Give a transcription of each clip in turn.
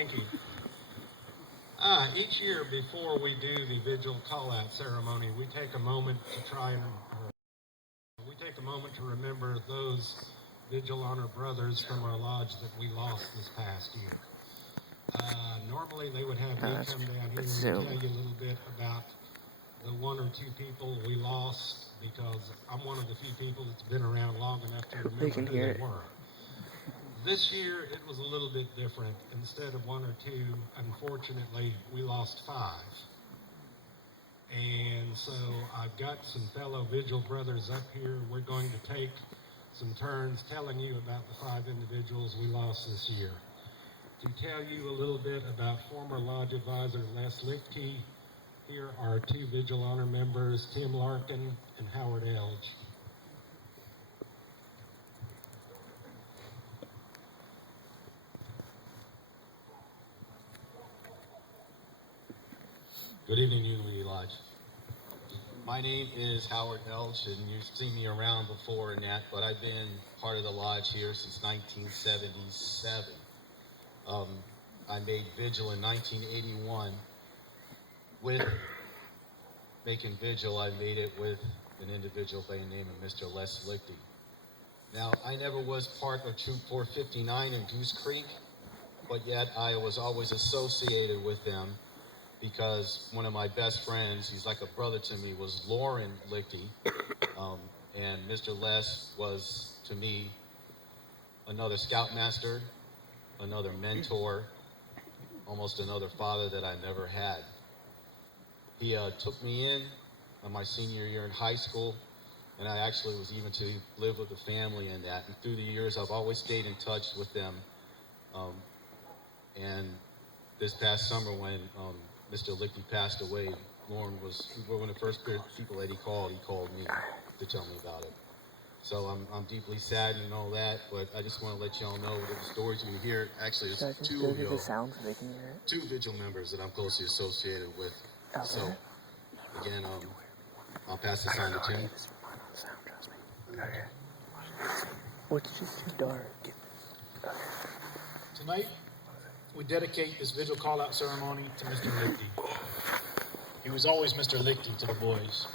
Thank you. Each year before we do the Vigil call-out ceremony, we take a moment to remember those Vigil Honor brothers from our lodge that we lost this past year. Normally they would have me come down here and tell you a little bit about the one or two people we lost, because I'm one of the few people that's been around long enough to remember who they were. This year, it was a little bit different. Instead of one or two, unfortunately, we lost 5. And so I've got some fellow Vigil brothers up here. We're going to take some turns telling you about the 5 individuals we lost this year. To tell you a little bit about former Lodge Advisor Les Lichtke, here are 2 Vigil Honor members, Tim Larkin and Howard Elge. Good evening, Unali'yi Lodge. My name is Howard Elge, and you've seen me around before and that, but I've been part of the lodge here since 1977. I made Vigil in 1981. With making Vigil, I made it with an individual by the name of Mr. Les Lichtke. Now, I never was part of Troop 459 in Goose Creek, but yet I was always associated with them, because one of my best friends, he's like a brother to me, was Lauren Lichtke. And Mr. Les was, to me, another scoutmaster, another mentor, almost another father that I never had. He took me in on my senior year in high school, and I actually was even to live with the family and that. And through the years, I've always stayed in touch with them. And this past summer when Mr. Lichtke passed away, Lauren was one of the first people that he called me to tell me about it. So I'm deeply sad and all that, but I just want to let y'all know that the stories you hear, actually there's 2 of you, 2 Vigil members that I'm closely associated with. Okay. So again, I'll pass this on to Tim. Okay. What's just too dark? Okay. Tonight, we dedicate this Vigil call-out ceremony to Mr. Lichtke. He was always Mr. Lichtke to the boys.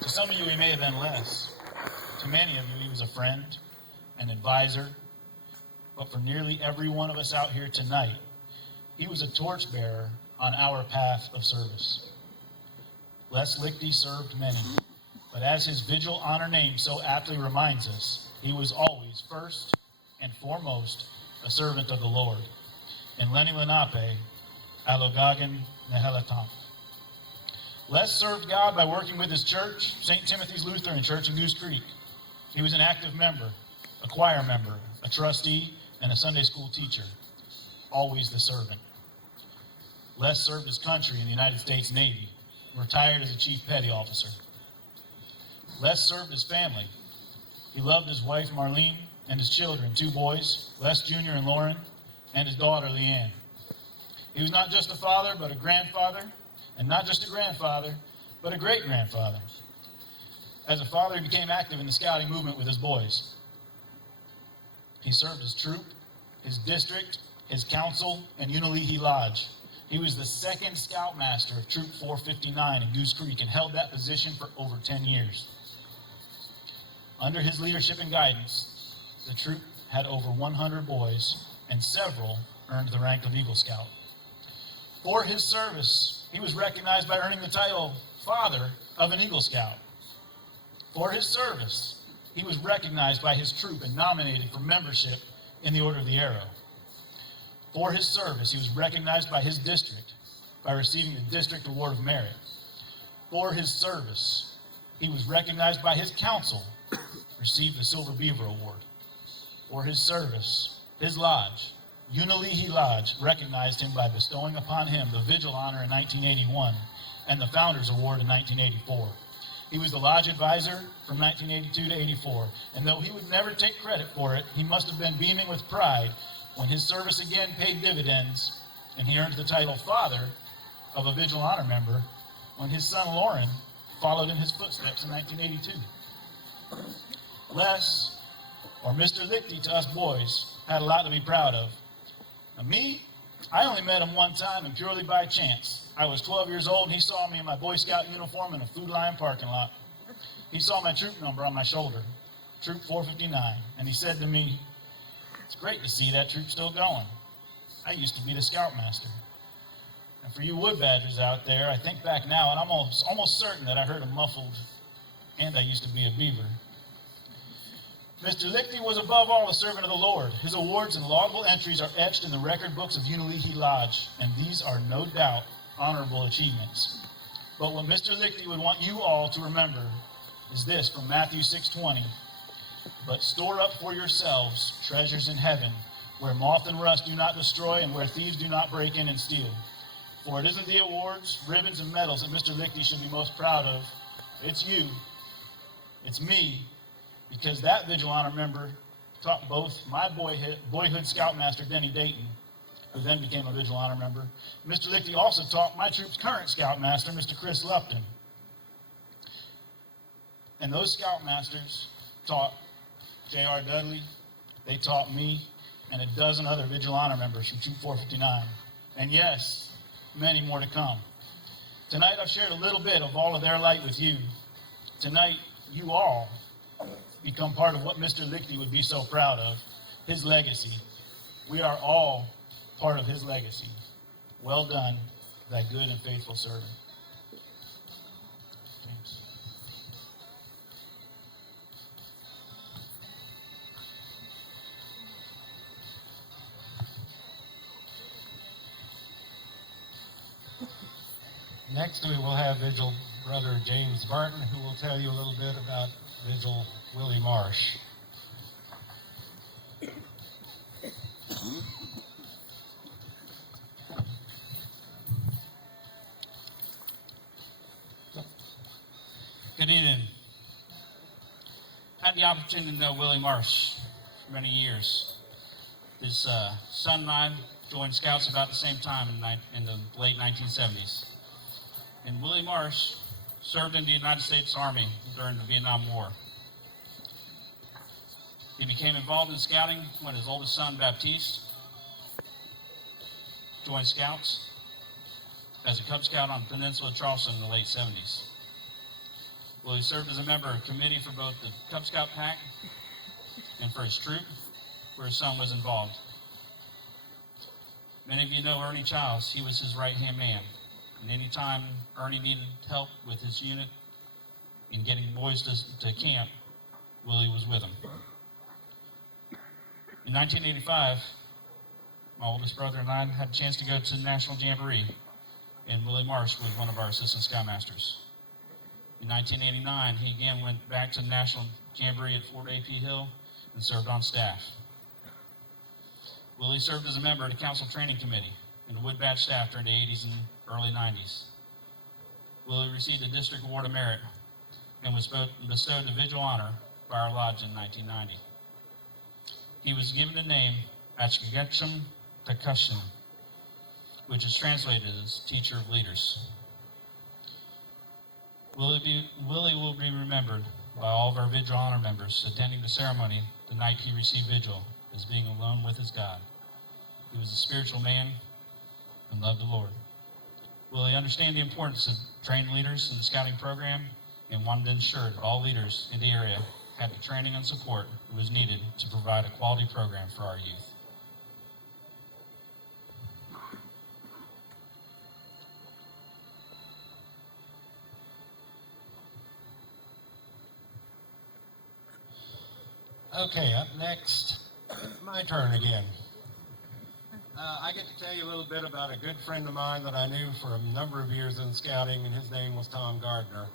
To some of you, he may have been less. To many of you, he was a friend, an advisor. But for nearly every one of us out here tonight, he was a torchbearer on our path of service. Les Lichtke served many, but as his Vigil honor name so aptly reminds us, he was always first and foremost a servant of the Lord. In Lenny Lenape, Alogagan Nehelatamp. Les served God by working with his church, St. Timothy's Lutheran Church in Goose Creek. He was an active member, a choir member, a trustee, and a Sunday school teacher. Always the servant. Les served his country in the United States Navy, retired as a chief petty officer. Les served his family. He loved his wife, Marlene, and his children, 2 boys, Les Jr. and Lauren, and his daughter, Leanne. He was not just a father, but a grandfather, and not just a grandfather, but a great-grandfather. As a father, he became active in the scouting movement with his boys. He served his troop, his district, his council, and Unali'yi Lodge. He was the 2nd scoutmaster of Troop 459 in Goose Creek and held that position for over 10 years. Under his leadership and guidance, the troop had over 100 boys, and several earned the rank of Eagle Scout. For his service, he was recognized by earning the title Father of an Eagle Scout. For his service, he was recognized by his troop and nominated for membership in the Order of the Arrow. For his service, he was recognized by his district by receiving the District Award of Merit. For his service, he was recognized by his council, received the Silver Beaver Award. For his service, his lodge, Unali'yi Lodge, recognized him by bestowing upon him the Vigil Honor in 1981 and the Founders Award in 1984. He was the lodge advisor from 1982 to 84, and though he would never take credit for it, he must have been beaming with pride when his service again paid dividends and he earned the title Father of a Vigil Honor member when his son Lauren followed in his footsteps in 1982. Les, or Mr. Lichtke to us boys, had a lot to be proud of. Now me, I only met him one time and purely by chance. I was 12 years old and he saw me in my Boy Scout uniform in a Food Lion parking lot. He saw my troop number on my shoulder, Troop 459, and he said to me, "It's great to see that troop still going. I used to be the Scoutmaster." And for you wood badgers out there, I think back now and I'm almost certain that I heard a muffled, "And I used to be a beaver." Mr. Lichty was above all a servant of the Lord. His awards and laudable entries are etched in the record books of Unali'yi Lodge, and these are no doubt honorable achievements. But what Mr. Lichty would want you all to remember is this from Matthew 6:20. "But store up for yourselves treasures in heaven, where moth and rust do not destroy and where thieves do not break in and steal. For it isn't the awards, ribbons, and medals that Mr. Lichty should be most proud of. It's you. It's me. Because that Vigil Honor member taught both my boyhood Scoutmaster, Denny Dayton, who then became a Vigil Honor member. Mr. Lichty also taught my troop's current Scoutmaster, Mr. Chris Lupton. And those Scoutmasters taught J.R. Dudley, they taught me, and a dozen other Vigil Honor members from Troop 459. And yes, many more to come. Tonight I've shared a little bit of all of their light with you. Tonight, you all become part of what Mr. Lichty would be so proud of, his legacy. We are all part of his legacy. Well done, thy good and faithful servant. James. Next, we will have Vigil Brother James Barton, who will tell you a little bit about Vigil Willie Marsh. Good evening. I had the opportunity to know Willie Marsh for many years. His son and I joined Scouts about the same time in the late 1970s. And Willie Marsh served in the United States Army during the Vietnam War. He became involved in scouting when his oldest son, Baptiste, joined Scouts as a Cub Scout on Peninsula Charleston in the late 70s. Willie served as a member of committee for both the Cub Scout Pack and for his troop, where his son was involved. Many of you know Ernie Childs. He was his right-hand man. And anytime Ernie needed help with his unit in getting boys to camp, Willie was with him. In 1985, my oldest brother and I had a chance to go to the National Jamboree, and Willie Marsh was one of our assistant scoutmasters. In 1989, he again went back to the National Jamboree at Fort A.P. Hill and served on staff. Willie served as a member of the Council Training Committee and the Wood Badge staff during the 80s and early 90s. Willie received a District Award of Merit and was bestowed the Vigil Honor by our lodge in 1990. He was given the name Achkagechum Takashim, which is translated as Teacher of Leaders. Willie will be remembered by all of our Vigil Honor members attending the ceremony the night he received Vigil as being alone with his God. He was a spiritual man and loved the Lord. Willie understood the importance of trained leaders in the scouting program and wanted to ensure that all leaders in the area had the training and support that was needed to provide a quality program for our youth. Okay, up next, my turn again. I get to tell you a little bit about a good friend of mine that I knew for a number of years in scouting, and his name was Tom Gardner.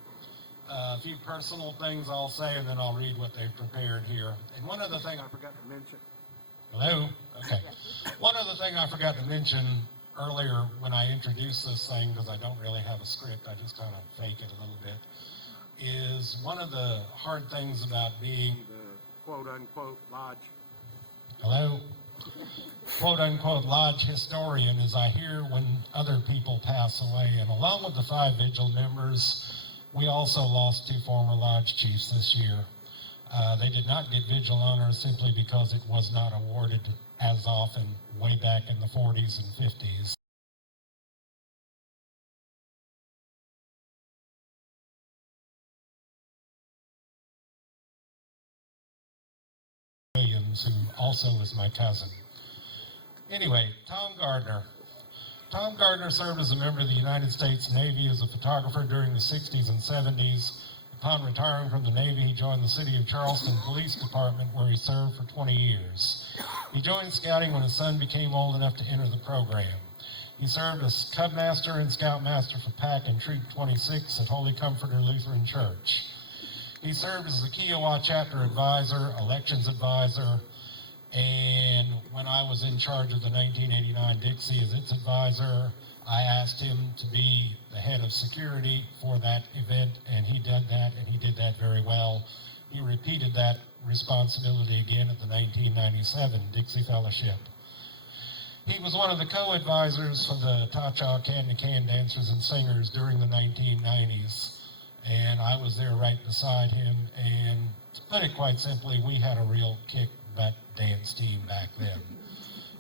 A few personal things I'll say, and then I'll read what they've prepared here. And one other thing I forgot to mention. Hello? Okay. One other thing I forgot to mention earlier when I introduced this thing, because I don't really have a script, I just kind of fake it a little bit, is one of the hard things about being the quote-unquote lodge. Hello? Quote-unquote lodge historian is I hear when other people pass away, and along with the 5 Vigil members, we also lost 2 former lodge chiefs this year. They did not get Vigil honor simply because it was not awarded as often way back in the 40s and 50s. Williams, who also is my cousin. Anyway, Tom Gardner. Tom Gardner served as a member of the United States Navy as a photographer during the 60s and 70s. Upon retiring from the Navy, he joined the City of Charleston Police Department, where he served for 20 years. He joined Scouting when his son became old enough to enter the program. He served as Cub Master and Scoutmaster for Pack and Troop 26 at Holy Comforter Lutheran Church. He served as the Kiowa Chapter Advisor, Elections Advisor, and when I was in charge of the 1989 Dixie as its advisor, I asked him to be the head of security for that event, and he did that, and he did that very well. He repeated that responsibility again at the 1997 Dixie Fellowship. He was one of the co-advisors for the Ta-Cha Can-to-Can dancers and singers during the 1990s, and I was there right beside him, and to put it quite simply, we had a real kick-butt dance team back then.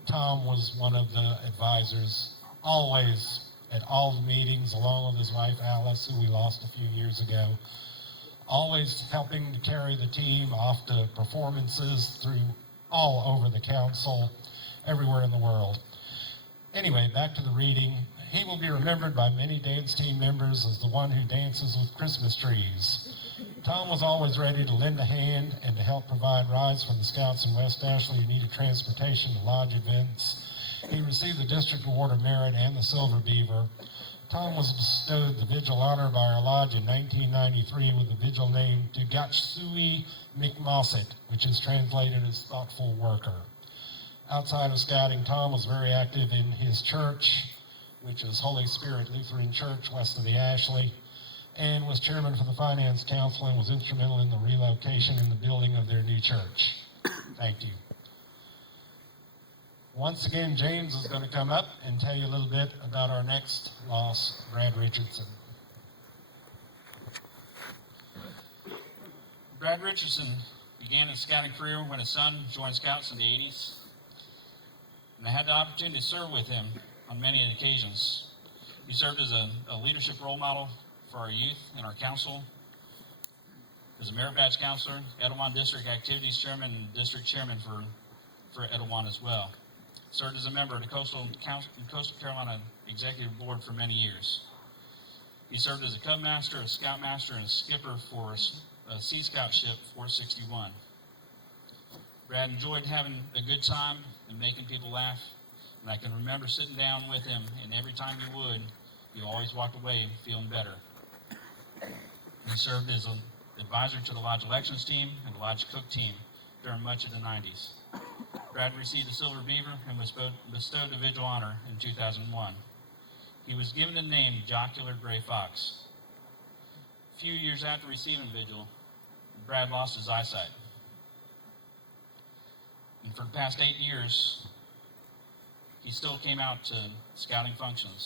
Tom was one of the advisors, always at all the meetings, along with his wife Alice, who we lost a few years ago, always helping to carry the team off to performances through all over the council, everywhere in the world. Anyway, back to the reading. He will be remembered by many dance team members as the one who dances with Christmas trees. Tom was always ready to lend a hand and to help provide rides for the Scouts in West Ashley who needed transportation to lodge events. He received the District Award of Merit and the Silver Beaver. Tom was bestowed the Vigil honor by our lodge in 1993 with the Vigil name Tugatsui Mikmasit, which is translated as thoughtful worker. Outside of Scouting, Tom was very active in his church, which is Holy Spirit Lutheran Church west of the Ashley, and was chairman for the Finance Council and was instrumental in the relocation and the building of their new church. Thank you. Once again, James is going to come up and tell you a little bit about our next loss, Brad Richardson. Brad Richardson began his scouting career when his son joined Scouts in the 80s, and I had the opportunity to serve with him on many occasions. He served as a leadership role model for our youth and our council, as a merit badge counselor, Etowah District Activities Chairman, and District Chairman for Etowah as well. Served as a member of the Coastal Carolina Executive Board for many years. He served as a Cub Master, a Scout Master, and a skipper for a Sea Scout ship 461. Brad enjoyed having a good time and making people laugh, and I can remember sitting down with him, and every time you would, you always walked away feeling better. He served as an advisor to the Lodge Elections team and the Lodge Cook team during much of the 90s. Brad received a Silver Beaver and was bestowed the Vigil honor in 2001. He was given the name Jocular Gray Fox. A few years after receiving Vigil, Brad lost his eyesight. And for the past 8 years, he still came out to scouting functions.